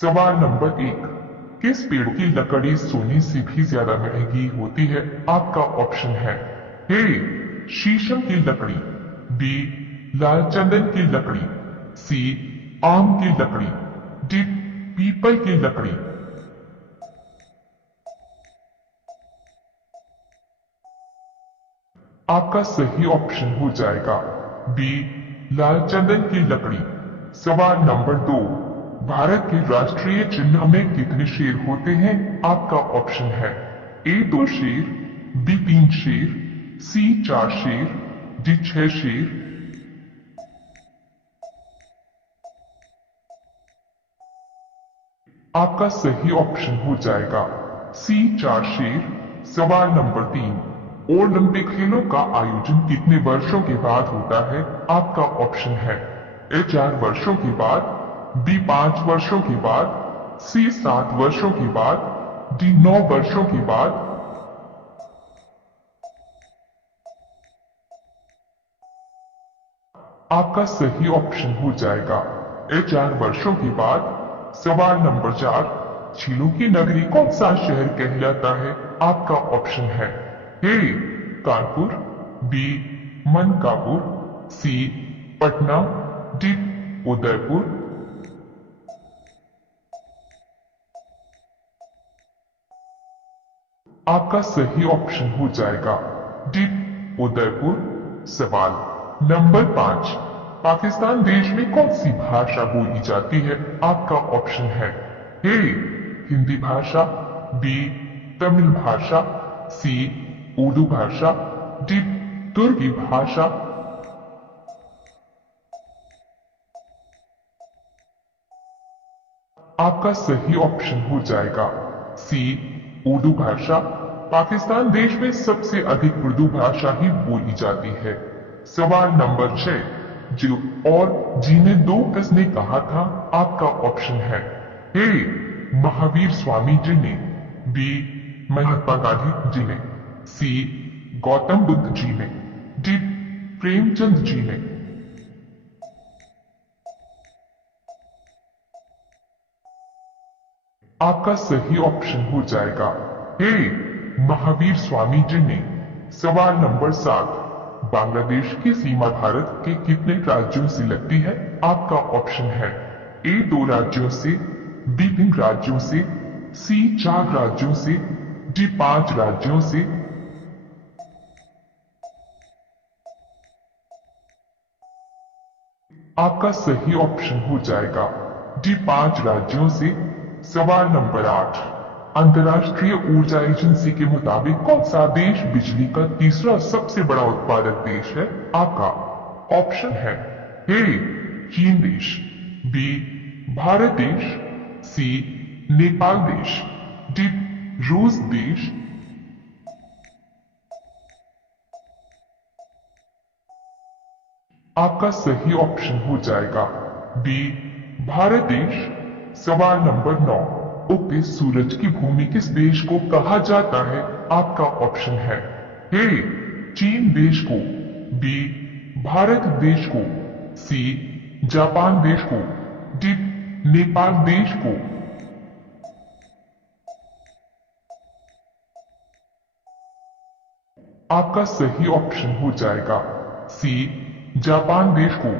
सवाल नंबर 1। किस पेड़ की लकड़ी सोने से भी ज्यादा महंगी होती है? आपका ऑप्शन है ए शीशम की लकड़ी, बी लाल चंदन की लकड़ी, सी आम की लकड़ी, डी पीपल की लकड़ी। आपका सही ऑप्शन हो जाएगा बी लाल चंदन की लकड़ी। सवाल नंबर 2। भारत के राष्ट्रीय चिन्ह में कितने शेर होते हैं? आपका ऑप्शन है ए 2 शेर, बी 3 शेर, सी 4 शेर, डी 6 शेर। आपका सही ऑप्शन हो जाएगा सी 4 शेर। सवाल नंबर 3। ओलंपिक खेलों का आयोजन कितने वर्षों के बाद होता है? आपका ऑप्शन है ए 4 वर्षों के बाद, बी 5 वर्षों के बाद, सी 7 वर्षों के बाद, डी 9 वर्षों के बाद। आपका सही ऑप्शन हो जाएगा ए 4 वर्षों के बाद। सवाल नंबर 4। झीलों की नगरी कौन सा शहर कहलाता है? आपका ऑप्शन है ए कानपुर, बी मनकापुर, सी पटना, डी उदयपुर। आपका सही ऑप्शन हो जाएगा डी उदयपुर। सवाल नंबर 5। पाकिस्तान देश में कौन सी भाषा बोली जाती है? आपका ऑप्शन है ए हिंदी भाषा, बी तमिल भाषा, सी उर्दू भाषा, डी तुर्की भाषा। आपका सही ऑप्शन हो जाएगा सी उर्दू भाषा। पाकिस्तान देश में सबसे अधिक उर्दू भाषा ही बोली जाती है। सवाल नंबर 6। जो और जी ने 2 किसने कहा था? आपका ऑप्शन है ए महावीर स्वामी जी ने, बी महात्मा गांधी जी ने, सी गौतम बुद्ध जी ने, डी प्रेमचंद जी ने। आपका सही ऑप्शन हो जाएगा ए महावीर स्वामी जी ने। सवाल नंबर 7। बांग्लादेश की सीमा भारत के कितने राज्यों से लगती है? आपका ऑप्शन है ए 2 राज्यों से, बी 3 राज्यों से, सी 4 राज्यों से, डी 5 राज्यों से। आपका सही ऑप्शन हो जाएगा डी 5 राज्यों से। सवाल नंबर 8। अंतर्राष्ट्रीय ऊर्जा एजेंसी के मुताबिक कौन सा देश बिजली का तीसरा सबसे बड़ा उत्पादक देश है? आपका ऑप्शन है ए चीन देश, बी भारत देश, सी नेपाल देश, डी रूस देश। आपका सही ऑप्शन हो जाएगा बी भारत देश। सवाल नंबर 9। उगते सूरज की भूमि किस देश को कहा जाता है? आपका ऑप्शन है ए चीन देश को, बी भारत देश को, सी जापान देश को, डी नेपाल देश को। आपका सही ऑप्शन हो जाएगा सी जापान देश को।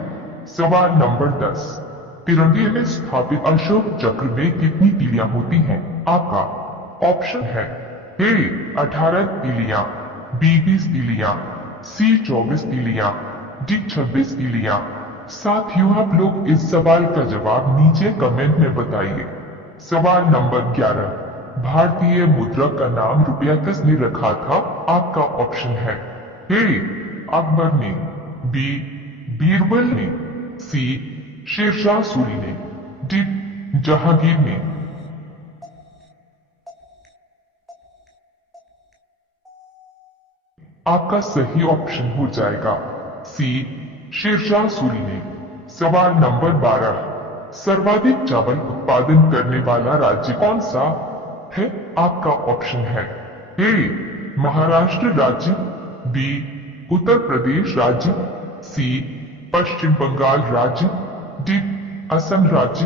सवाल नंबर 10। तिरंगे में स्थापित अशोक चक्र में कितनी तीलियां होती हैं? आपका ऑप्शन है ए 18 तीलियां, बी 20 तीलियां, सी 24 तीलियां, डी 26 तीलियां। साथियों आप लोग इस सवाल का जवाब नीचे कमेंट में बताइए। सवाल नंबर 11। भारतीय मुद्रा का नाम रुपया किसने रखा था? आपका ऑप्शन है ए अकबर ने, बी बीरबल ने, सी शेरशाह सूरी ने, डी जहांगीर ने। आपका सही ऑप्शन हो जाएगा सी शेरशाह सूरी ने। सवाल नंबर 12। सर्वाधिक चावल उत्पादन करने वाला राज्य कौन सा है? आपका ऑप्शन है ए महाराष्ट्र राज्य, बी उत्तर प्रदेश राज्य, सी पश्चिम बंगाल राज्य, डी असम राज्य।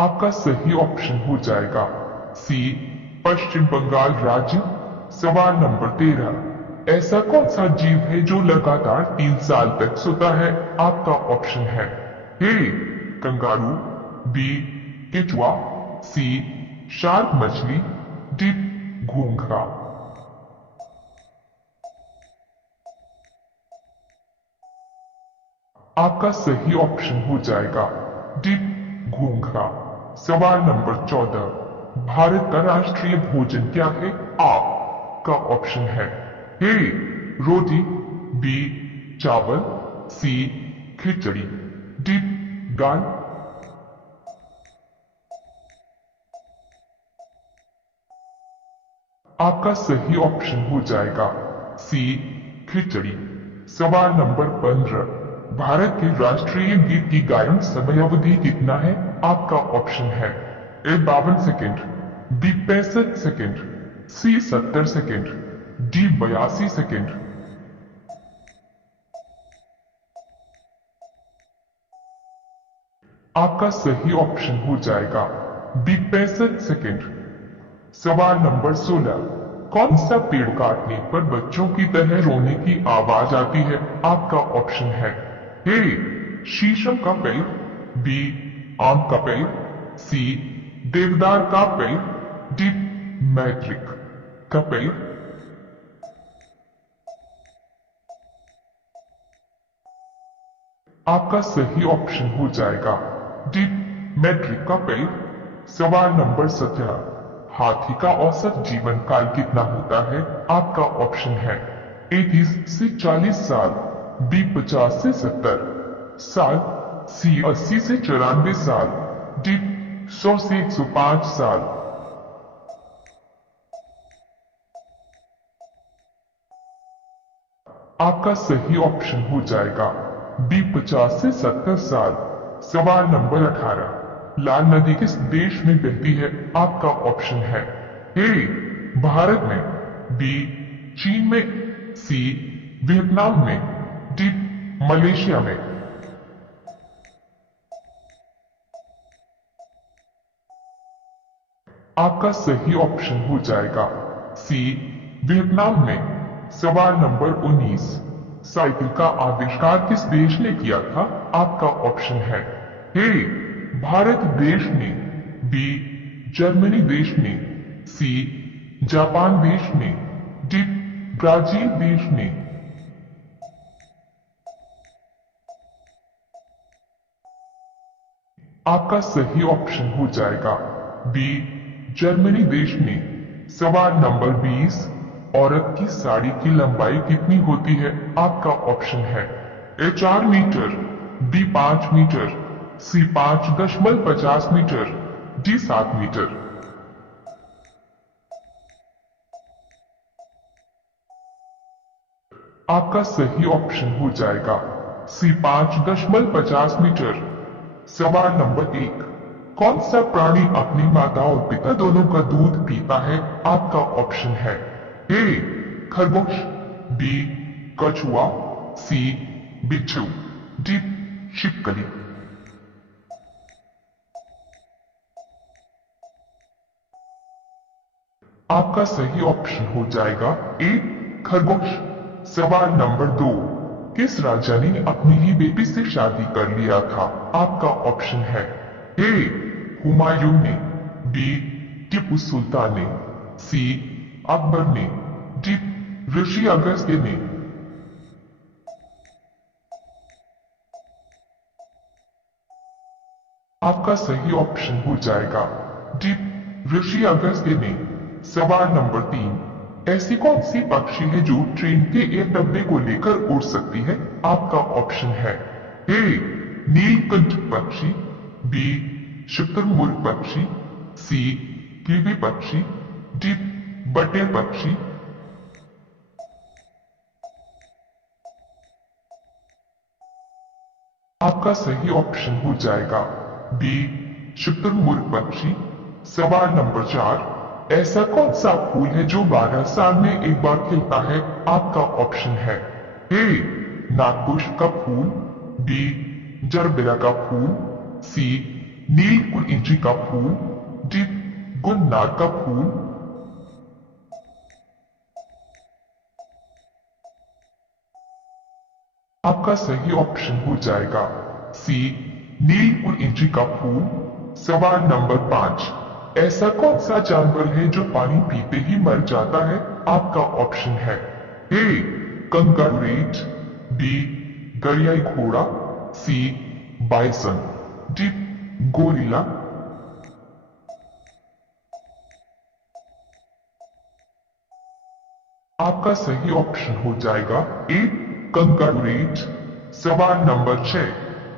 आपका सही ऑप्शन हो जाएगा सी पश्चिम बंगाल राज्य। सवाल नंबर 13, ऐसा कौन सा जीव है जो लगातार 3 साल तक सोता है? आपका ऑप्शन है ए कंगारू, बी केचुआ, सी शार्क मछली, डी घोंघा। आपका सही ऑप्शन हो जाएगा डी घोंघा। सवाल नंबर 14, भारत का राष्ट्रीय भोजन क्या है? आपका ऑप्शन है ए रोटी, बी चावल, सी खिचड़ी, डी दाल। आपका सही ऑप्शन हो जाएगा सी खिचड़ी। सवाल नंबर 15, भारत के राष्ट्रीय गीत की गायन समयावधि कितना है? आपका ऑप्शन है ए 52 सेकेंड, बी 65 सेकेंड, सी 70 सेकेंड, डी 82 सेकेंड। आपका सही ऑप्शन हो जाएगा बी 65 सेकेंड। सवाल नंबर 16, कौन सा पेड़ काटने पर बच्चों की तरह रोने की आवाज आती है? आपका ऑप्शन है ए शीशम का पेड़, बी आम का पेड़, सी देवदार का पेड़, डी मैट्रिक का पेड़। आपका सही ऑप्शन हो जाएगा डी मैट्रिक का पेड़। सवाल नंबर 17, हाथी का औसत जीवन काल कितना होता है? आपका ऑप्शन है ए 30 से 40 साल, बी 50 से 70 साल, सी 80 से 94 साल, डी 100 से 105 साल। आपका सही ऑप्शन हो जाएगा बी 50 से 70 साल। सवाल नंबर 18, लाल नदी किस देश में बहती है? आपका ऑप्शन है ए भारत में, बी चीन में, सी वियतनाम में, डी मलेशिया में। आपका सही ऑप्शन हो जाएगा सी वियतनाम में। सवाल नंबर 19, साइकिल का आविष्कार किस देश ने किया था? आपका ऑप्शन है ए भारत देश ने, बी जर्मनी देश ने, सी जापान देश ने, डी ब्राजील देश ने। आपका सही ऑप्शन हो जाएगा बी जर्मनी देश ने। सवाल नंबर 20, औरत की साड़ी की लंबाई कितनी होती है? आपका ऑप्शन है ए 4 मीटर, बी 5 मीटर, सी 5.50 मीटर, डी 7 मीटर। आपका सही ऑप्शन हो जाएगा सी 5.50 मीटर। सवाल नंबर 1, कौन सा प्राणी अपनी माता और पिता दोनों का दूध पीता है? आपका ऑप्शन है ए खरगोश, बी कछुआ, सी बिच्छू, डी छिपकली। आपका सही ऑप्शन हो जाएगा ए खरगोश। सवाल नंबर 2, किस राजा ने अपनी ही बेटी से शादी कर लिया था? आपका ऑप्शन है ए हुमायूं ने, बी टीपू सुल्तान ने, सी अकबर ने, डी ऋषि अगस्त्य ने। आपका सही ऑप्शन हो जाएगा डी ऋषि अगस्त्य ने। सवाल नंबर 3, ऐसी कौन सी पक्षी है जो ट्रेन के एक डब्बे को लेकर उड़ सकती है? आपका ऑप्शन है ए नीलकंठ पक्षी, बी शुतुरमुर्ग पक्षी, सी कीवी पक्षी, डी बटेर पक्षी। आपका सही ऑप्शन हो जाएगा बी शुतुरमुर्ग पक्षी। सवाल नंबर 4, ऐसा कौन सा फूल है जो 12 साल में एक बार खिलता है? आपका ऑप्शन है ए नागपुष्प का फूल, बी जरबेरा का फूल, सी नील कुरिंची का फूल, डी गुलनार का फूल। आपका सही ऑप्शन हो जाएगा सी नील कुरिंची का फूल। सवाल नंबर 5, ऐसा कौन सा जानवर है जो पानी पीते ही मर जाता है? आपका ऑप्शन है ए कंगारू, बी दरियाई घोड़ा, सी बाइसन, डी गोरिल्ला। आपका सही ऑप्शन हो जाएगा ए कंगारू। सवाल नंबर 6,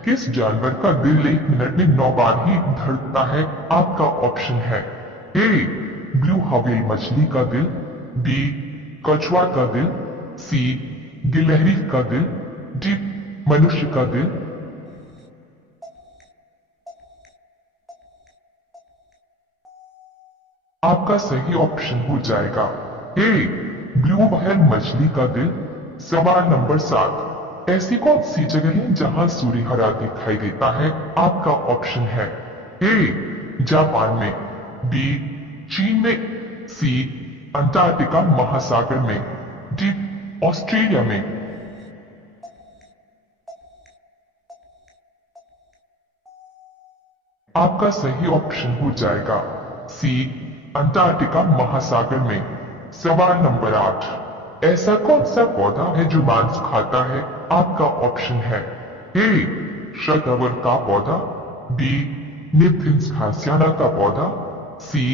किस जानवर का दिल 1 मिनट में 9 बार ही धड़कता है? आपका ऑप्शन है ए ब्लू व्हेल मछली का दिल, बी कछुआ का दिल, सी गिलहरी का दिल, डी मनुष्य का दिल। आपका सही ऑप्शन हो जाएगा ए ब्लू व्हेल मछली का दिल। सवाल नंबर 7, ऐसी कौन सी जगह है जहां सूर्य हरा दिखाई देता है? आपका ऑप्शन है ए जापान में, बी चीन में, सी अंटार्कटिका महासागर में, डी ऑस्ट्रेलिया में। आपका सही ऑप्शन हो जाएगा सी अंटार्कटिका महासागर में। सवाल नंबर 8, ऐसा कौन सा पौधा है जो मांस खाता है? आपका ऑप्शन है ए शतवर का पौधा, बी निथिन्स घासियाना का पौधा, सी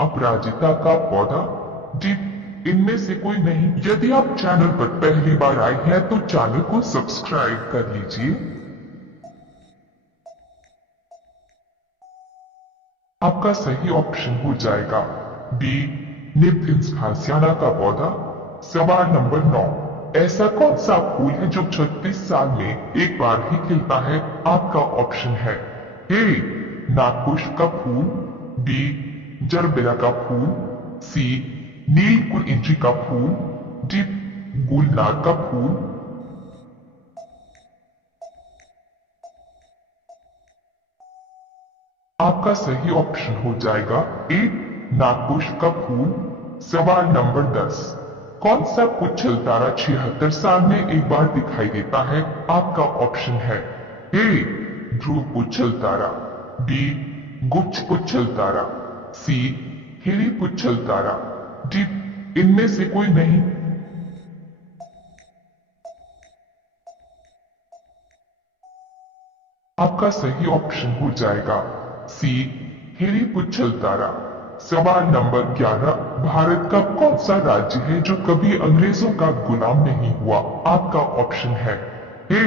अपराजिता का पौधा, डी इनमें से कोई नहीं। यदि आप चैनल पर पहली बार आए हैं तो चैनल को सब्सक्राइब कर लीजिए। आपका सही ऑप्शन हो जाएगा बी निथिन्स घासियाना का पौधा। सवाल नंबर 9, ऐसा कौन सा फूल है जो 36 साल में एक बार ही खिलता है? आपका ऑप्शन है ए नागपुष्प का फूल, बी जरबेरा का फूल, सी नील कुरिंची का फूल, डी गुलनार का फूल। आपका सही ऑप्शन हो जाएगा ए नागपुष्प का फूल। सवाल नंबर 10, कौन सा पुच्छल तारा 76 साल में एक बार दिखाई देता है? आपका ऑप्शन है ए ध्रुव पुच्छल तारा, बी गुच्छ पुच्छल तारा, सी हिरी पुच्छल तारा, डी इनमें से कोई नहीं। आपका सही ऑप्शन हो जाएगा सी हिरी पुच्छल तारा। सवाल नंबर 11, भारत का कौन सा राज्य है जो कभी अंग्रेजों का गुलाम नहीं हुआ? आपका ऑप्शन है ए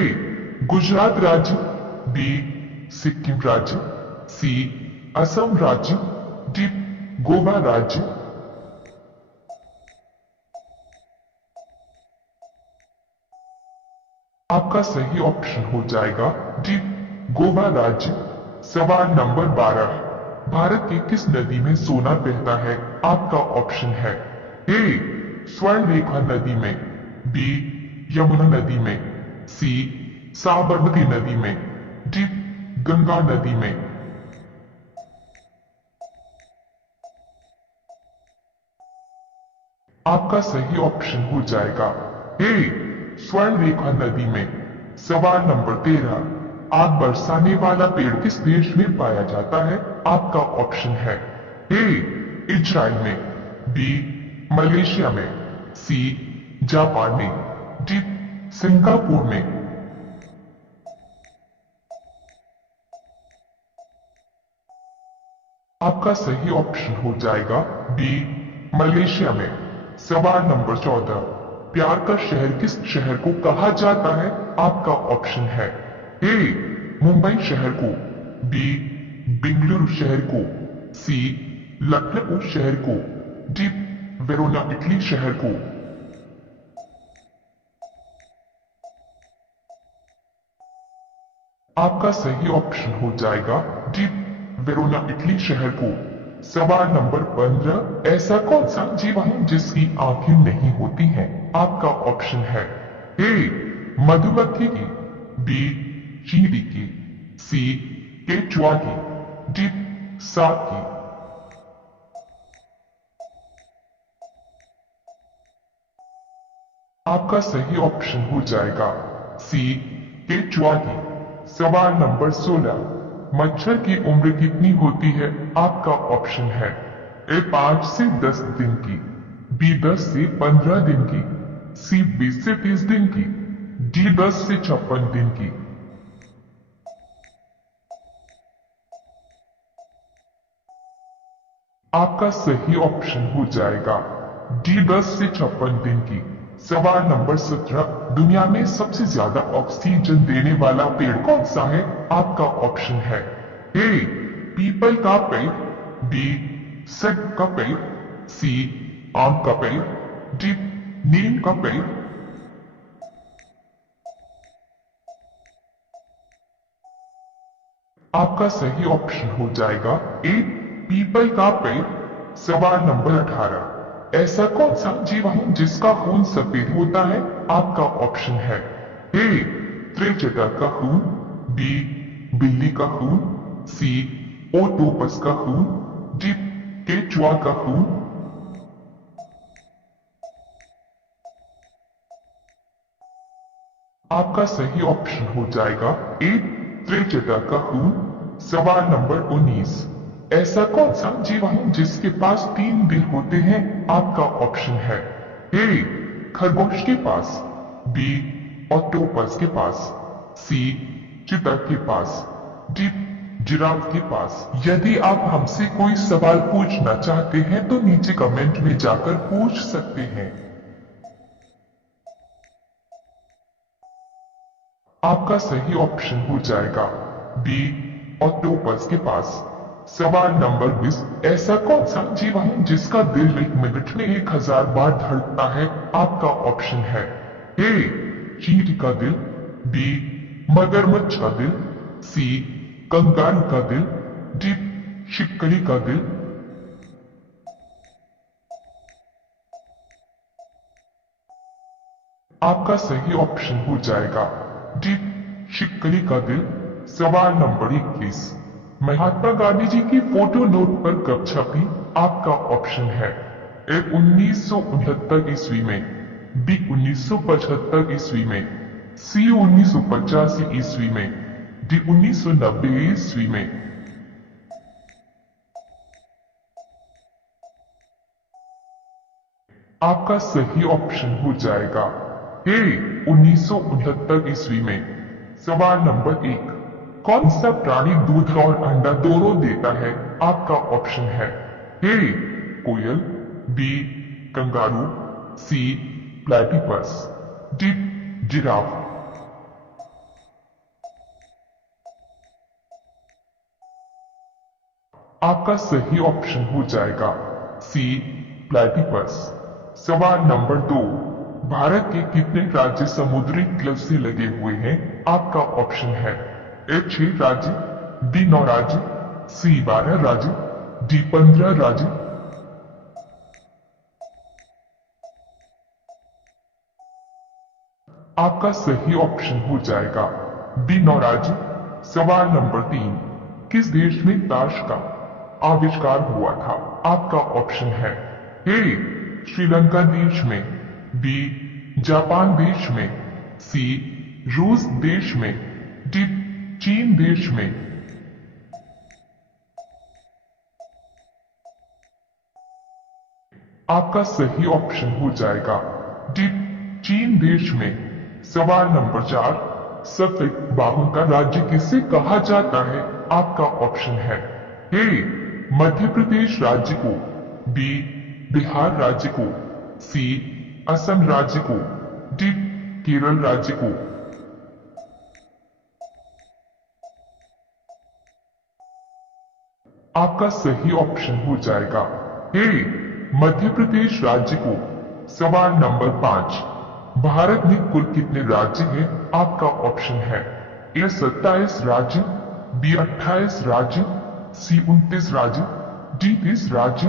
गुजरात राज्य, बी सिक्किम राज्य, सी असम राज्य, डी गोवा राज्य। आपका सही ऑप्शन हो जाएगा डी गोवा राज्य। सवाल नंबर 12, भारत की किस नदी में सोना बहता है? आपका ऑप्शन है ए स्वर्ण रेखा नदी में, बी यमुना नदी में, सी साबरमती नदी में, डी गंगा नदी में। आपका सही ऑप्शन हो जाएगा ए स्वर्ण रेखा नदी में। सवाल नंबर 13, आग बरसाने वाला पेड़ किस देश में पाया जाता है? आपका ऑप्शन है ए इजराइल में, बी मलेशिया में, सी जापान में, डी सिंगापुर में। आपका सही ऑप्शन हो जाएगा बी मलेशिया में। सवाल नंबर 14, प्यार का शहर किस शहर को कहा जाता है? आपका ऑप्शन है ए मुंबई शहर को, बी बेंगलुरु शहर को, सी लखनऊ शहर को, डी वेरोना इटली शहर को। आपका सही ऑप्शन हो जाएगा डी वेरोना इटली शहर को। सवाल नंबर 15, ऐसा कौन सा जीव है जिसकी आंखें नहीं होती हैं? आपका ऑप्शन है ए मधुमक्खी की, बी चींटी की, सी केचुआ की, डी 7 की। आपका सही ऑप्शन हो जाएगा सी केचुआ की। सवाल नंबर 16, मच्छर की उम्र कितनी होती है? आपका ऑप्शन है ए 5 से 10 दिन की, बी 10 से 15 दिन की, सी 20 से 30 दिन की, डी 10 से 56 दिन की। आपका सही ऑप्शन हो जाएगा डी 10 से 56 दिन की। सवाल नंबर 17, दुनिया में सबसे ज्यादा ऑक्सीजन देने वाला पेड़ कौन सा है? आपका ऑप्शन है ए पीपल का पेड़, बी सेब का पेड़, सी आम का पेड़, डी नीम का पेड़। आपका सही ऑप्शन हो जाएगा ए पीपल का पेड़। सवाल नंबर 18, ऐसा कौन सा जीव है जिसका खून सफेद होता है? आपका ऑप्शन है ए त्रिचटा का खून, बी बिल्ली का खून, सी ओटोपस का खून, डी केचुआ का खून। आपका सही ऑप्शन हो जाएगा ए त्रिचटा का खून। सवाल नंबर 19, ऐसा कौन सा जीव है जिसके पास 3 दिल होते हैं? आपका ऑप्शन है ए खरगोश के पास, बी ऑक्टोपस के पास, सी चीता के पास, डी जिराफ के पास। यदि आप हमसे कोई सवाल पूछना चाहते हैं तो नीचे कमेंट में जाकर पूछ सकते हैं। आपका सही ऑप्शन हो जाएगा बी ऑक्टोपस के पास। सवाल नंबर 20, ऐसा कौन सा जीव है जिसका दिल 1 मिनट में 1000 बार धड़कता है? आपका ऑप्शन है ए चींटी का दिल, बी मगरमच्छ का दिल, सी कंगारू का दिल, डी शिक्कली का दिल। आपका सही ऑप्शन हो जाएगा डी शिक्कली का दिल। सवाल नंबर 21, महात्मा गांधी जी की फोटो नोट पर कब छपी? आपका ऑप्शन है ए 1969 ईस्वी में, बी 1975 ईस्वी में, सी 1985 ईस्वी में, डी 1990 ईस्वी में। आपका सही ऑप्शन हो जाएगा ए 1969 ईस्वी में। सवाल नंबर 1, कौन सा प्राणी दूध और अंडा दोनों देता है? आपका ऑप्शन है ए कोयल, बी कंगारू, सी प्लेटिपस, डी जिराफ। आपका सही ऑप्शन हो जाएगा सी प्लेटिपस। सवाल नंबर 2, भारत के कितने राज्य समुद्री तल से लगे हुए हैं? आपका ऑप्शन है ए 6 राज्य, बी 9 राज्य, सी 12 राज्य, डी 15 राज्य। आपका सही ऑप्शन हो जाएगा बी 9 राज्य। सवाल नंबर 3, किस देश में ताश का आविष्कार हुआ था? आपका ऑप्शन है ए श्रीलंका देश में, बी जापान देश में, सी रूस देश में, डी चीन देश में। आपका सही ऑप्शन हो जाएगा डी चीन देश में। सवाल नंबर 4, सफेद बाघों का राज्य किसे कहा जाता है? आपका ऑप्शन है ए मध्य प्रदेश राज्य को, बी बिहार राज्य को, सी असम राज्य को, डी केरल राज्य को। आपका सही ऑप्शन हो जाएगा ए मध्य प्रदेश राज्य को। सवाल नंबर 5, भारत में कुल कितने राज्य हैं? आपका ऑप्शन है ए 27 राज्य, बी 28 राज्य, सी 29 राज्य, डी 30 राज्य।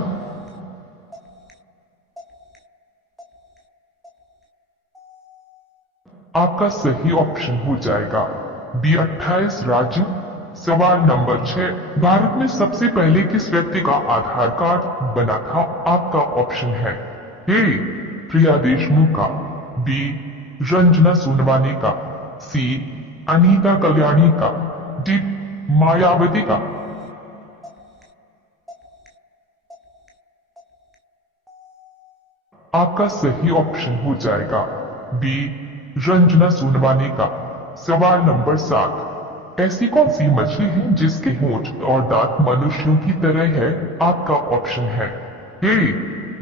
आपका सही ऑप्शन हो जाएगा बी 28 राज्य। सवाल नंबर 6, भारत में सबसे पहले किस व्यक्ति का आधार कार्ड बना था? आपका ऑप्शन है ए प्रिया देशमुख का, बी रंजना सोनवानी का, सी अनीता कल्याणी का, डी मायावती का। आपका सही ऑप्शन हो जाएगा बी रंजना सोनवानी का। सवाल नंबर 7, ऐसी कौन सी मछली है जिसके होंठ और दांत मनुष्यों की तरह है? आपका ऑप्शन है ए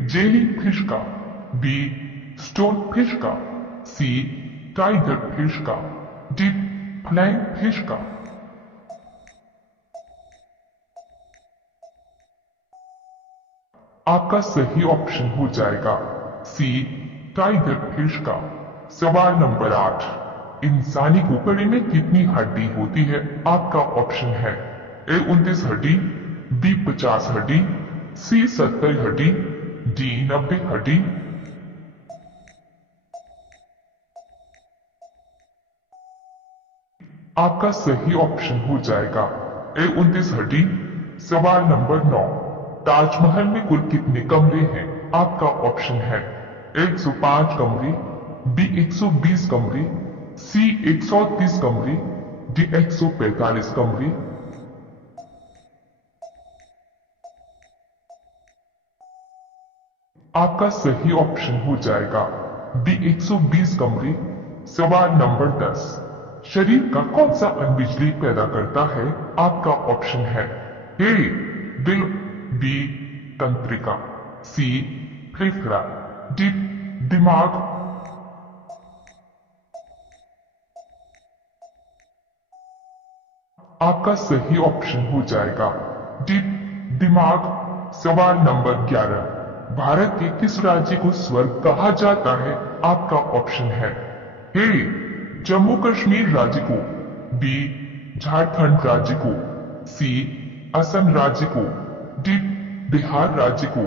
जेली फिश का, बी स्टोन फिश का, सी टाइगर फिश का, डी फ्लाइंग फिश का। आपका सही ऑप्शन हो जाएगा सी टाइगर फिश का। सवाल नंबर 8, इंसानी खोपड़ी में कितनी हड्डी होती है? आपका ऑप्शन है ए 29 हड्डी, बी 50 हड्डी, सी 70 हड्डी, डी 90 हड्डी। आपका सही ऑप्शन हो जाएगा ए 29 हड्डी। सवाल नंबर 9, ताजमहल में कुल कितने कमरे हैं? आपका ऑप्शन है 105 कमरे, बी 120 कमरे, सी 130 कमरे, डी 145 कमरे। आपका सही ऑप्शन हो जाएगा बी 120 कमरे। सवाल नंबर 10, शरीर का कौन सा अंग बिजली पैदा करता है? आपका ऑप्शन है ए दिल, बी तंत्रिका, सी फेफड़ा, डी दिमाग। आपका सही ऑप्शन हो जाएगा डी दिमाग। सवाल नंबर 11, भारत के किस राज्य को स्वर्ग कहा जाता है? आपका ऑप्शन है ए जम्मू कश्मीर राज्य को, बी झारखंड राज्य को, सी असम राज्य को, डी बिहार राज्य को।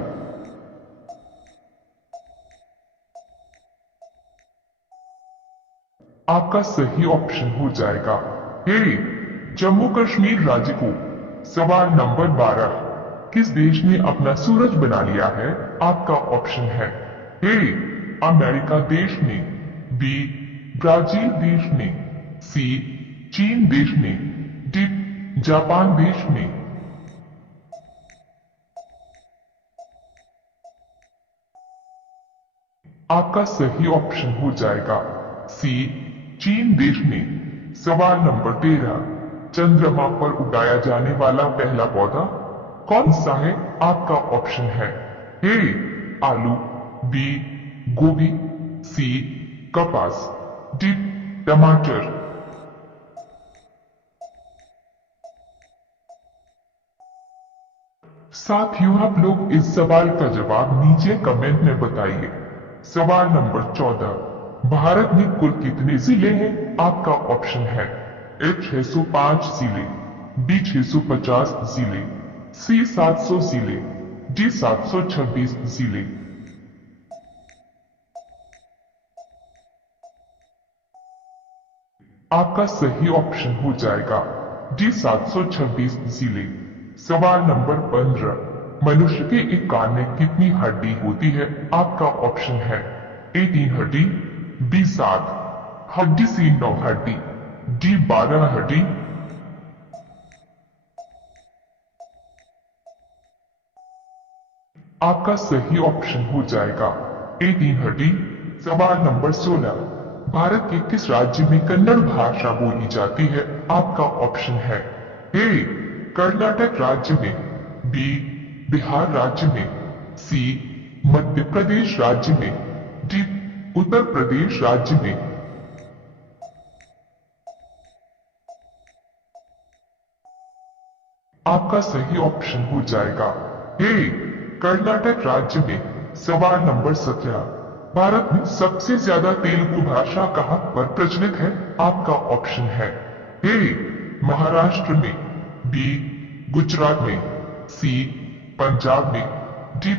आपका सही ऑप्शन हो जाएगा ए जम्मू कश्मीर राज्य को। सवाल नंबर 12, किस देश ने अपना सूरज बना लिया है? आपका ऑप्शन है ए अमेरिका देश ने, बी ब्राजील देश ने, सी चीन देश ने, डी जापान देश ने। आपका सही ऑप्शन हो जाएगा सी चीन देश ने। सवाल नंबर 13, चंद्रमा पर उगाया जाने वाला पहला पौधा कौन सा है? आपका ऑप्शन है ए आलू, बी गोभी, सी कपास, डी टमाटर। साथियों, आप लोग इस सवाल का जवाब नीचे कमेंट में बताइए। सवाल नंबर 14, भारत में कुल कितने जिले हैं? आपका ऑप्शन है ए 605 जिले, बी 650 जिले, सी 700 जिले, डी 726 जिले। आपका सही ऑप्शन हो जाएगा डी 726 जिले। सवाल नंबर 15, मनुष्य के एक कान में कितनी हड्डी होती है? आपका ऑप्शन है ए 3 हड्डी, बी 7 हड्डी, सी 9 हड्डी, डी 12 हड्डी। आपका सही ऑप्शन हो जाएगा ए 3 हड्डी। सवाल नंबर 16, भारत के किस राज्य में कन्नड़ भाषा बोली जाती है? आपका ऑप्शन है ए कर्नाटक राज्य में, बी बिहार राज्य में, सी मध्य प्रदेश राज्य में, डी उत्तर प्रदेश राज्य में। आपका सही ऑप्शन हो जाएगा ए कर्नाटक राज्य में। सवाल नंबर 17, भारत में सबसे ज्यादा तेलुगु भाषा कहां पर प्रचलित है? आपका ऑप्शन है ए महाराष्ट्र में, बी गुजरात में, सी पंजाब में, डी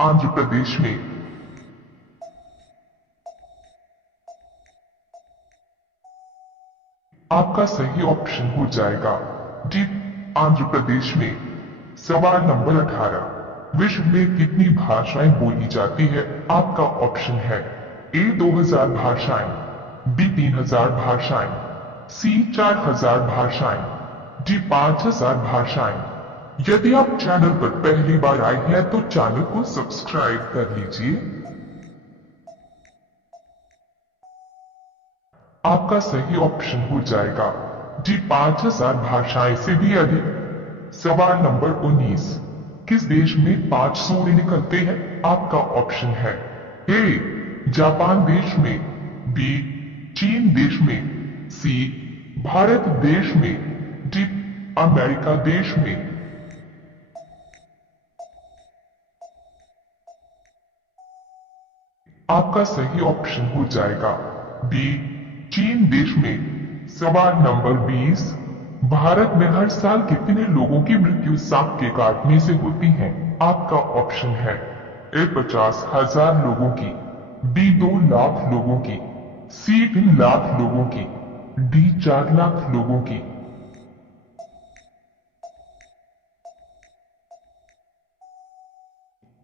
आंध्र प्रदेश में। आपका सही ऑप्शन हो जाएगा डी आंध्र प्रदेश में। सवाल नंबर 18, विश्व में कितनी भाषाएं बोली जाती है? आपका ऑप्शन है ए 2000 भाषाएं, बी 3000 भाषाएं, सी 4000 भाषाएं, डी 5000 भाषाएं। यदि आप चैनल पर पहली बार आए हैं तो चैनल को सब्सक्राइब कर लीजिए। आपका सही ऑप्शन हो जाएगा डी 5000 भाषाएं से भी अधिक। सवाल नंबर 19, किस देश में 5 सूर्य निकलते हैं? आपका ऑप्शन है ए जापान देश में, बी चीन देश में, सी भारत देश में, डी अमेरिका देश में। आपका सही ऑप्शन हो जाएगा बी चीन देश में। सवाल नंबर 20, भारत में हर साल कितने लोगों की मृत्यु सांप के काटने से होती है? आपका ऑप्शन है ए 50,000 लोगों की, बी 2 लाख लोगों की, सी 3 लाख लोगों की, डी 4 लाख लोगों की।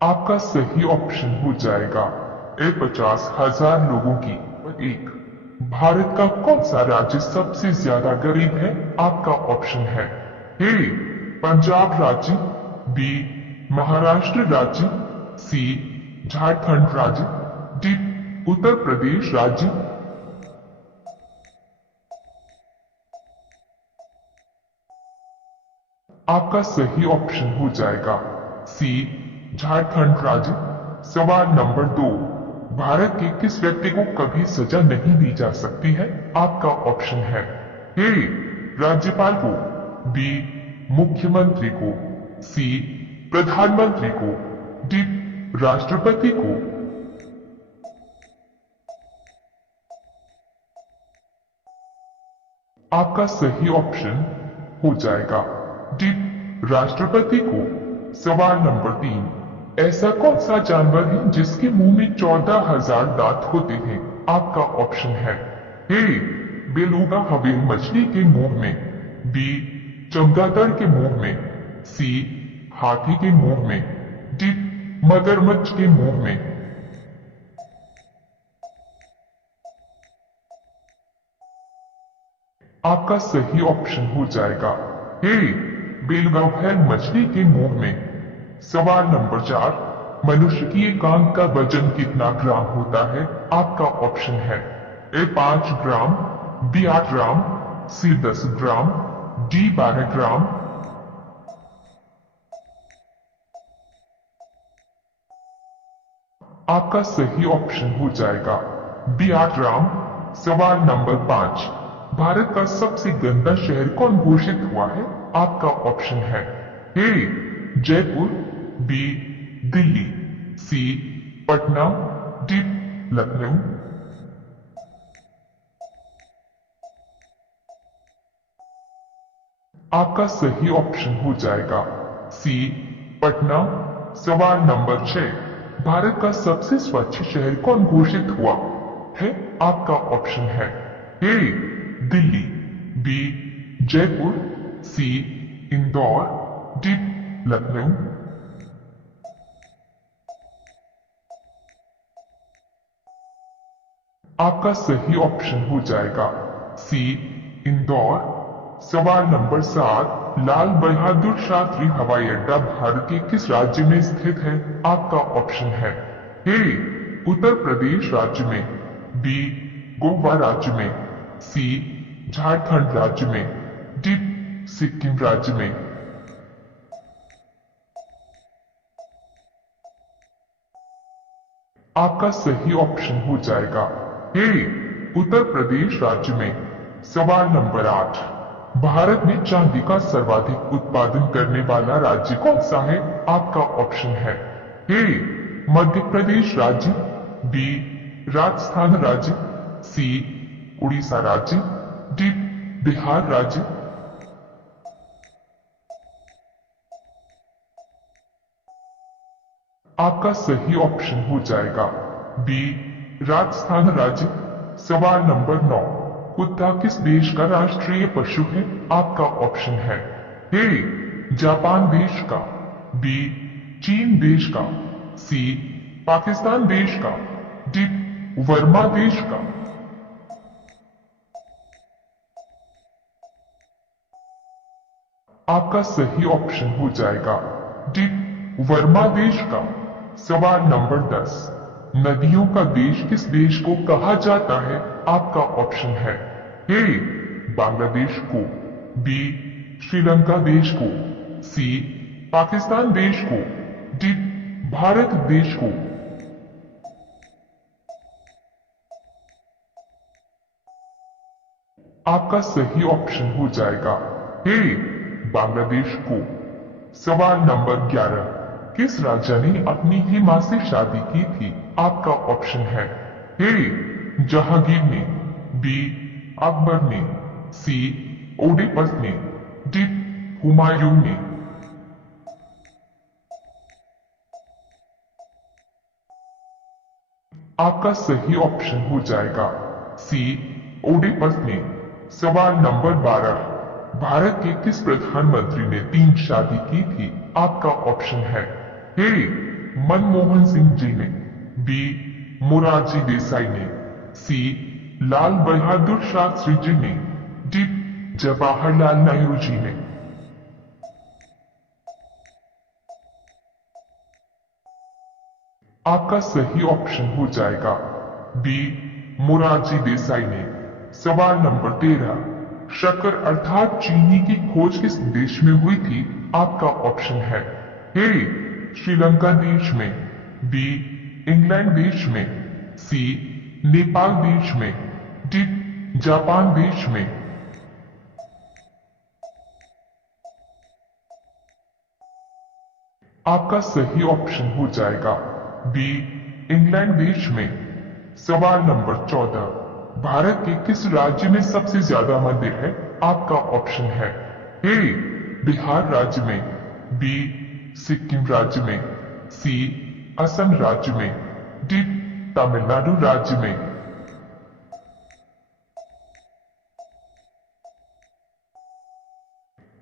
आपका सही ऑप्शन हो जाएगा ए 50,000 लोगों की। एक, भारत का कौन सा राज्य सबसे ज्यादा गरीब है? आपका ऑप्शन है ए पंजाब राज्य, बी महाराष्ट्र राज्य, सी झारखंड राज्य, डी उत्तर प्रदेश राज्य। आपका सही ऑप्शन हो जाएगा सी झारखंड राज्य। सवाल नंबर 2, भारत के किस व्यक्ति को कभी सजा नहीं दी जा सकती है? आपका ऑप्शन है ए राज्यपाल को, बी मुख्यमंत्री को, सी प्रधानमंत्री को, डी राष्ट्रपति को। आपका सही ऑप्शन हो जाएगा डी राष्ट्रपति को। सवाल नंबर 3, ऐसा कौन सा जानवर है जिसके मुंह में 14,000 दांत होते हैं? आपका ऑप्शन है ए बेलुगा हवेल मछली के मुंह में, बी चमगादड़ के मुंह में, सी हाथी के मुंह में, डी मगरमच्छ के मुंह में। आपका सही ऑप्शन हो जाएगा ए बेलुगा हवेल मछली के मुंह में। सवाल नंबर 4, मनुष्य की एक आंख का वजन कितना ग्राम होता है? आपका ऑप्शन है ए 5 ग्राम, बी 8 ग्राम, सी 10 ग्राम, डी 12 ग्राम। आपका सही ऑप्शन हो जाएगा बी 8 ग्राम। सवाल नंबर 5, भारत का सबसे गंदा शहर कौन घोषित हुआ है? आपका ऑप्शन है ए जयपुर, बी दिल्ली, सी पटना, डी लखनऊ। आपका सही ऑप्शन हो जाएगा सी पटना। सवाल नंबर 6, भारत का सबसे स्वच्छ शहर कौन घोषित हुआ है? आपका ऑप्शन है ए दिल्ली, बी जयपुर, सी इंदौर, डी लखनऊ। आपका सही ऑप्शन हो जाएगा सी इंदौर। सवाल नंबर 7, लाल बहादुर शास्त्री हवाई अड्डा भारत के किस राज्य में स्थित है? आपका ऑप्शन है ए उत्तर प्रदेश राज्य में, बी गोवा राज्य में, सी झारखंड राज्य में, डी सिक्किम राज्य में। आपका सही ऑप्शन हो जाएगा ए उत्तर प्रदेश राज्य में। सवाल नंबर 8, भारत में चांदी का सर्वाधिक उत्पादन करने वाला राज्य कौन सा है? आपका ऑप्शन है ए मध्य प्रदेश राज्य, बी राजस्थान राज्य, सी उड़ीसा राज्य, डी बिहार राज्य। आपका सही ऑप्शन हो जाएगा बी राजस्थान राज्य। सवाल नंबर 9, कुत्ता किस देश का राष्ट्रीय पशु है? आपका ऑप्शन है ए जापान देश का, बी चीन देश का, सी पाकिस्तान देश का, डी वर्मा देश का। आपका सही ऑप्शन हो जाएगा डी वर्मा देश का। सवाल नंबर 10, नदियों का देश किस देश को कहा जाता है? आपका ऑप्शन है ए बांग्लादेश को, बी श्रीलंका देश को, सी पाकिस्तान देश को, डी भारत देश को। आपका सही ऑप्शन हो जाएगा ए बांग्लादेश को। सवाल नंबर 11, किस राजा ने अपनी ही मां से शादी की थी? आपका ऑप्शन है ए जहांगीर ने, बी अकबर ने, सी ओडिपस ने, डी हुमायूं ने। आपका सही ऑप्शन हो जाएगा सी ओडिपस ने। सवाल नंबर 12, भारत के किस प्रधानमंत्री ने 3 शादी की थी? आपका ऑप्शन है ए मनमोहन सिंह जी ने, बी मोरारजी देसाई ने, सी लाल बहादुर शास्त्री जी ने, डी जवाहरलाल नेहरू जी ने। आपका सही ऑप्शन हो जाएगा बी मोरारजी देसाई ने। सवाल नंबर 13, शक्कर अर्थात चीनी की खोज किस देश में हुई थी? आपका ऑप्शन है ए श्रीलंका देश में, बी इंग्लैंड देश में, सी नेपाल देश में, डी जापान देश में। आपका सही ऑप्शन हो जाएगा बी इंग्लैंड देश में। सवाल नंबर 14, भारत के किस राज्य में सबसे ज्यादा मंदिर है? आपका ऑप्शन है ए बिहार राज्य में, बी सिक्किम राज्य में, सी असम राज्य में, डी तमिलनाडु राज्य में।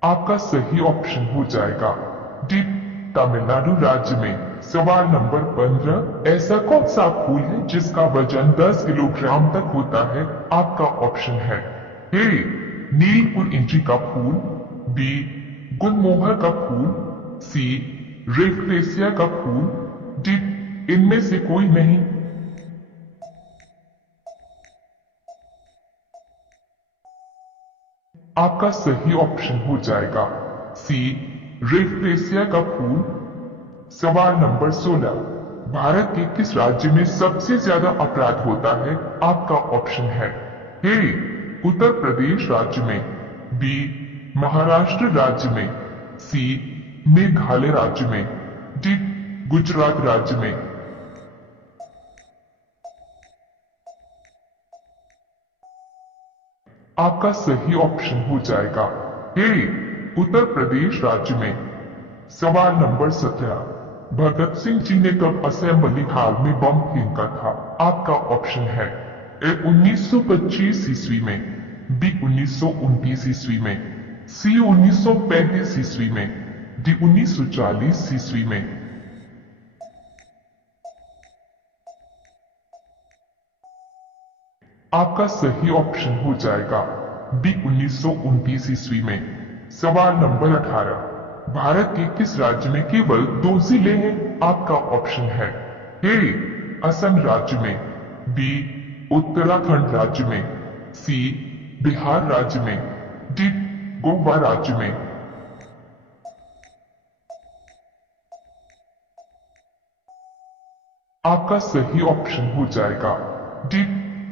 आपका सही ऑप्शन हो जाएगा डी तमिलनाडु राज्य में। सवाल नंबर 15, ऐसा कौन सा फूल है जिसका वजन 10 किलोग्राम तक होता है? आपका ऑप्शन है ए नील पुरंजी का फूल, बी गुलमोहर का फूल, सी रेफलेसिया का फूल, डी इनमें से कोई नहीं। आपका सही ऑप्शन हो जाएगा सी रेफलेसिया का फूल। सवाल नंबर 16, भारत के किस राज्य में सबसे ज्यादा अपराध होता है? आपका ऑप्शन है ए उत्तर प्रदेश राज्य में, बी महाराष्ट्र राज्य में, सी मेघालय राज्य में, डी गुजरात राज्य में। आपका सही ऑप्शन हो जाएगा ए उत्तर प्रदेश राज्य में। सवाल नंबर 17, भगत सिंह जी ने कब असेंबली हॉल में बम फेंका था? आपका ऑप्शन है ए 1925 ईस्वी में, बी 1929 ईस्वी में, सी 1935 ईस्वी में, डी 1940 ईस्वी में। आपका सही ऑप्शन हो जाएगा बी 1929 ईस्वी में। सवाल नंबर 18, भारत के किस राज्य में केवल 2 जिले हैं? आपका ऑप्शन है ए असम राज्य में, बी उत्तराखंड राज्य में, सी बिहार राज्य में, डी गोवा राज्य में। आपका सही ऑप्शन हो जाएगा डी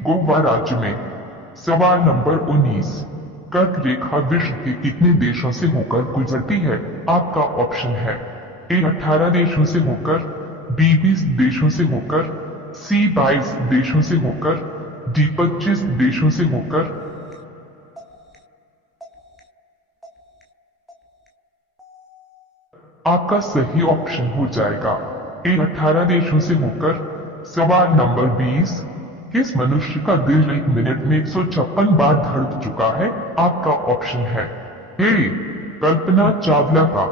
गोवा राज्य में। सवाल नंबर 19, कर्क रेखा विश्व के कितने देशों से होकर गुजरती है? आपका ऑप्शन है ए 18 देशों से होकर, बी 20 देशों से होकर, सी 22 देशों से होकर, डी 25 देशों से होकर। आपका सही ऑप्शन हो जाएगा ए 18 देशों से होकर। सवाल नंबर 20, किस मनुष्य का दिल एक मिनट में 156 बार धड़क चुका है? आपका ऑप्शन है ए कल्पना चावला का,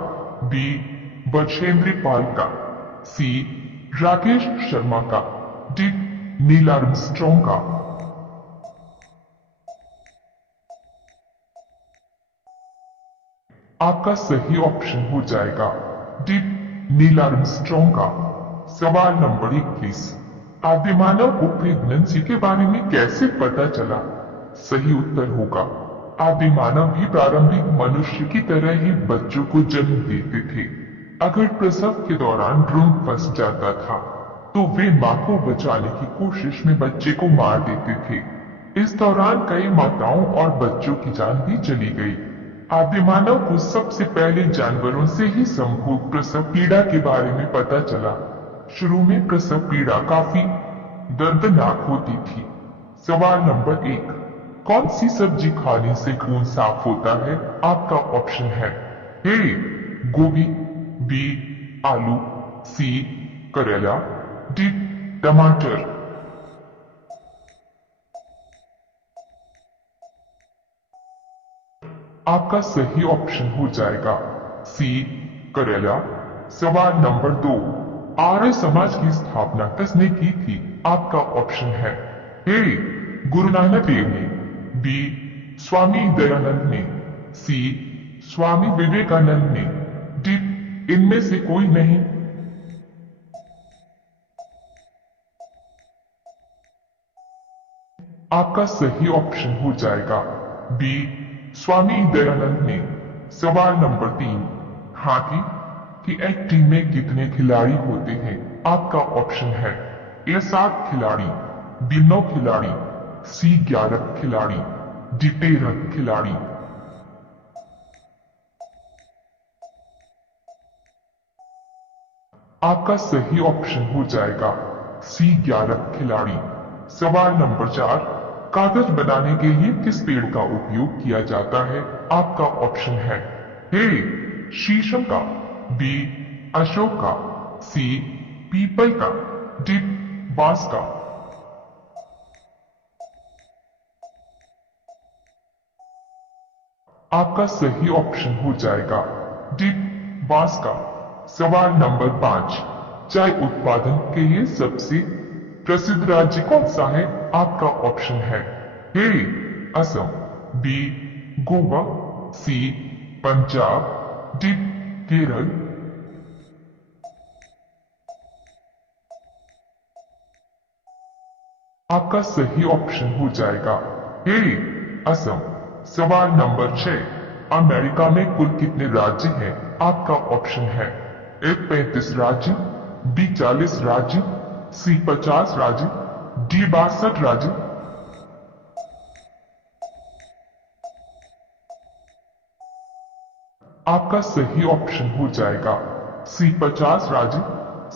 बी बछेंद्र पाल का, सी राकेश शर्मा का, डी नील आर्मस्ट्रॉन्ग का। आपका सही ऑप्शन हो जाएगा डी नील आर्मस्ट्रॉन्ग का। सवाल नंबर 21, आदि मानव को प्रेगनेंसी के बारे में कैसे पता चला? सही उत्तर होगा आदि मानव भी प्रारंभिक मनुष्य की तरह ही बच्चों को जन्म देते थे। अगर प्रसव के दौरान भ्रूण फंस जाता था तो वे मां को बचाने की कोशिश में बच्चे को मार देते थे। इस दौरान कई माताओं और बच्चों की जान भी चली गई। आदि मानव को सबसे पहले जानवरों से ही संभोग प्रसव पीड़ा के बारे में पता चला। शुरू में प्रसव पीड़ा काफी दर्दनाक होती थी। सवाल नंबर 1, कौन सी सब्जी खाने से खून साफ होता है? आपका ऑप्शन है ए गोभी, बी आलू, सी करेला, डी टमाटर। आपका सही ऑप्शन हो जाएगा सी करेला। सवाल नंबर 2, आर्य समाज की स्थापना किसने की थी? आपका ऑप्शन है ए गुरु नानक देव ने, बी स्वामी दयानंद ने, सी स्वामी विवेकानंद ने, डी इनमें से कोई नहीं। आपका सही ऑप्शन हो जाएगा बी स्वामी दयानंद ने। सवाल नंबर 3, हाथी की एक टीम में कितने खिलाड़ी होते हैं? आपका ऑप्शन है ए 7 खिलाड़ी, बी 9 खिलाड़ी, सी 11 खिलाड़ी, डी 13 खिलाड़ी। आपका सही ऑप्शन हो जाएगा सी 11 खिलाड़ी। सवाल नंबर 4, कागज बनाने के लिए किस पेड़ का उपयोग किया जाता है? आपका ऑप्शन है ए शीशम का, बी अशोक का, सी पीपल का, डी बांस का। आपका सही ऑप्शन हो जाएगा डी बांस का। सवाल नंबर 5, चाय उत्पादन के लिए सबसे प्रसिद्ध राज्य कौन सा है? आपका ऑप्शन है ए असम, बी गोवा, सी पंजाब, डी केरल। आपका सही ऑप्शन हो जाएगा ए असम। सवाल नंबर 6, अमेरिका में कुल कितने राज्य हैं? आपका ऑप्शन है ए 35 राज्य, बी 40 राज्य, सी 50 राज्य, डी 62 राज्य। आपका सही ऑप्शन हो जाएगा सी 50 राज्य।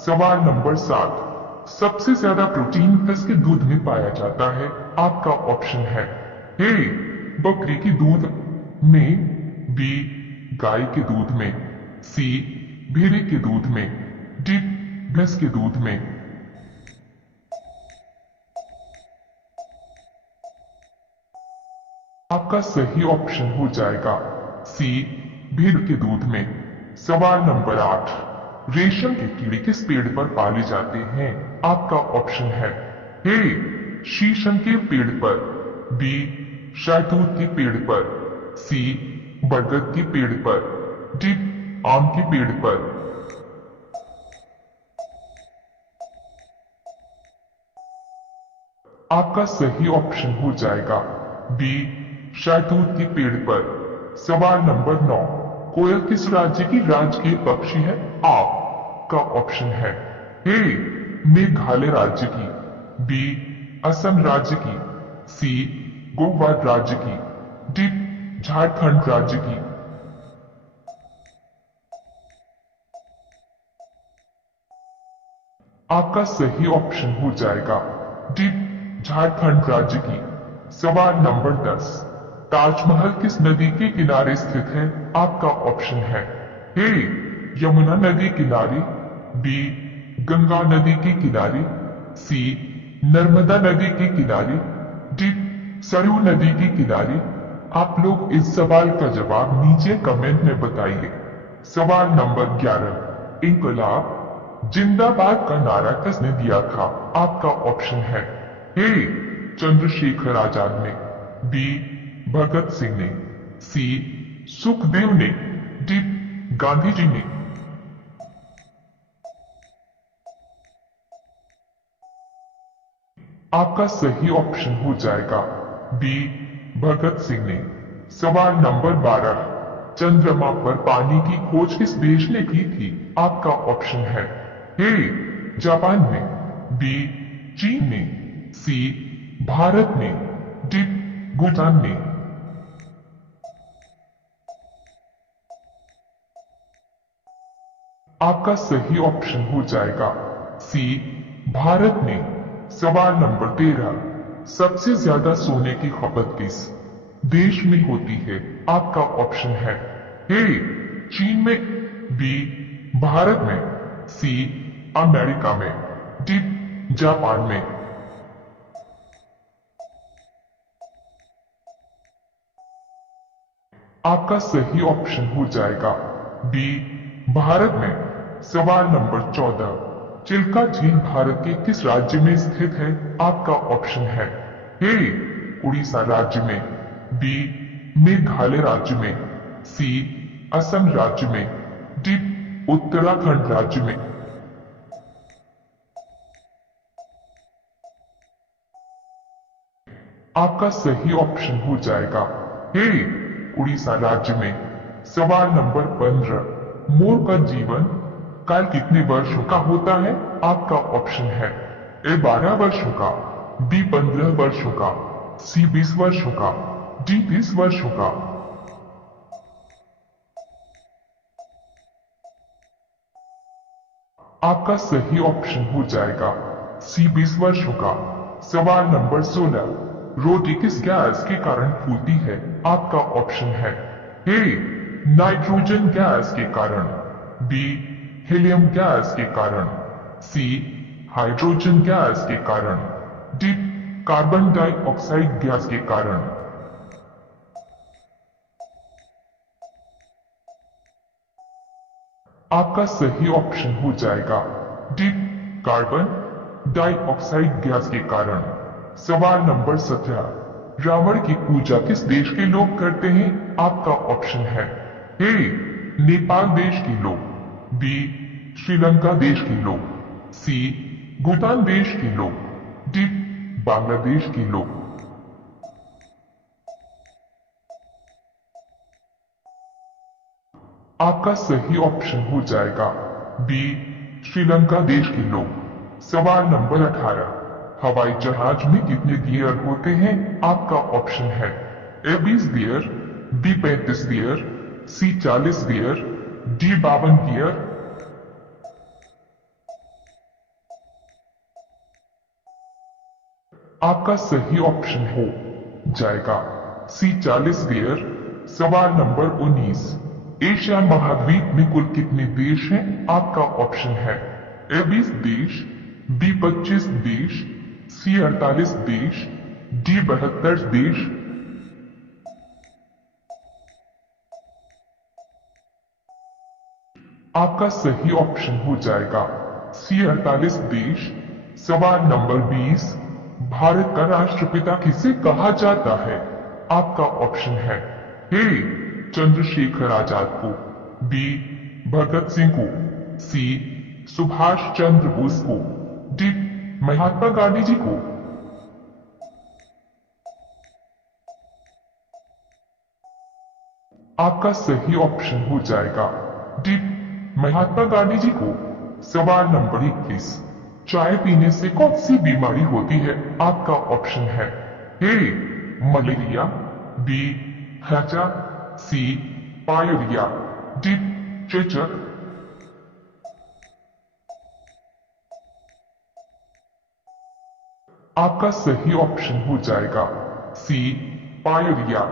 सवाल नंबर 7, सबसे ज्यादा प्रोटीन किसके दूध में पाया जाता है? आपका ऑप्शन है ए बकरी के दूध में, बी गाय के दूध में, सी भेड़े के दूध में, डी भैंस के दूध में। आपका सही ऑप्शन हो जाएगा सी भेड़ के दूध में। सवाल नंबर 8, रेशम के कीड़े किस पेड़ पर पाले जाते हैं? आपका ऑप्शन है ए शीशम के पेड़ पर, बी शहतूत के पेड़ पर, सी बरगद के पेड़ पर, डी आम के पेड़ पर। आपका सही ऑप्शन हो जाएगा बी शहतूत के पेड़ पर। सवाल नंबर 9, कोयल किस राज्य की राजकीय पक्षी है? आपका ऑप्शन है ए मेघालय राज्य की, बी असम राज्य की, सी गोवा राज्य की, डी झारखंड राज्य की। आपका सही ऑप्शन हो जाएगा डी झारखंड राज्य की। सवाल नंबर 10, ताजमहल किस नदी के किनारे स्थित है? आपका ऑप्शन है ए यमुना नदी किनारे, बी गंगा नदी के किनारे, सी नर्मदा नदी के किनारे। डी सरयू नदी के किनारे। आप लोग इस सवाल का जवाब नीचे कमेंट में बताइए। सवाल नंबर 11, इनकलाब जिंदाबाद का नारा किसने दिया था? आपका ऑप्शन है ए चंद्रशेखर आजाद ने, बी भगत सिंह ने, सी सुखदेव ने, डी गांधी जी ने। आपका सही ऑप्शन हो जाएगा बी भगत सिंह ने। सवाल नंबर 12, चंद्रमा पर पानी की खोज किस देश ने की थी? आपका ऑप्शन है ए जापान ने, बी चीन ने, सी भारत ने, डी भूटान ने। आपका सही ऑप्शन हो जाएगा सी भारत ने। सवाल नंबर 13, सबसे ज्यादा सोने की खपत किस देश में होती है? आपका ऑप्शन है ए चीन में, बी भारत में, सी अमेरिका में, डी जापान में। आपका सही ऑप्शन हो जाएगा बी भारत में। सवाल नंबर 14, चिल्का झील भारत के किस राज्य में स्थित है? आपका ऑप्शन है ए उड़ीसा राज्य में, बी मेघालय राज्य में, सी असम राज्य में, डी उत्तराखंड राज्य में। आपका सही ऑप्शन हो जाएगा ए उड़ीसा राज्य में। सवाल नंबर 15, मोर का जीवन काल कितने वर्षों का होता है? आपका ऑप्शन है ए 12 वर्षों का, बी 15 वर्षों का, सी 20 वर्षों का, डी 30 वर्षों का। आपका सही ऑप्शन हो जाएगा सी 20 वर्षों का। सवाल नंबर 16, रोटी किस गैस के कारण फूलती है? आपका ऑप्शन है ए नाइट्रोजन गैस के कारण, बी हीलियम गैस के कारण, सी हाइड्रोजन गैस के कारण, डी कार्बन डाइऑक्साइड गैस के कारण। आपका सही ऑप्शन हो जाएगा डी कार्बन डाइऑक्साइड गैस के कारण। सवाल नंबर 17, रावण की पूजा किस देश के लोग करते हैं? आपका ऑप्शन है ए नेपाल देश के लोग, बी श्रीलंका देश के लोग, सी भूटान देश के लोग, डी बांग्लादेश के लोग। आपका सही ऑप्शन हो जाएगा बी श्रीलंका देश के लोग। सवाल नंबर 18, हवाई जहाज में कितने गियर होते हैं? आपका ऑप्शन है ए 20 गियर, बी 35 गियर, सी 40 गियर, डी 52 गियर। आपका सही ऑप्शन हो जाएगा सी 40 गियर। सवाल नंबर 19, एशिया महाद्वीप में कुल कितने देश हैं? आपका ऑप्शन है ए 20 देश, बी 25 देश, सी 48 देश, डी 72 देश। आपका सही ऑप्शन हो जाएगा सी 48 देश। सवाल नंबर 20, भारत का राष्ट्रपिता किसे कहा जाता है? आपका ऑप्शन है ए चंद्रशेखर आजाद को, बी भगत सिंह को, सी सुभाष चंद्र बोस को, डी महात्मा गांधी जी को। आपका सही ऑप्शन हो जाएगा डी महात्मा गांधी जी को। सवाल नंबर 21, चाय पीने से कौन सी बीमारी होती है? आपका ऑप्शन है ए मलेरिया, बी हैजा, सी पायरिया, डी चेचक। आपका सही ऑप्शन हो जाएगा सी पायरिया।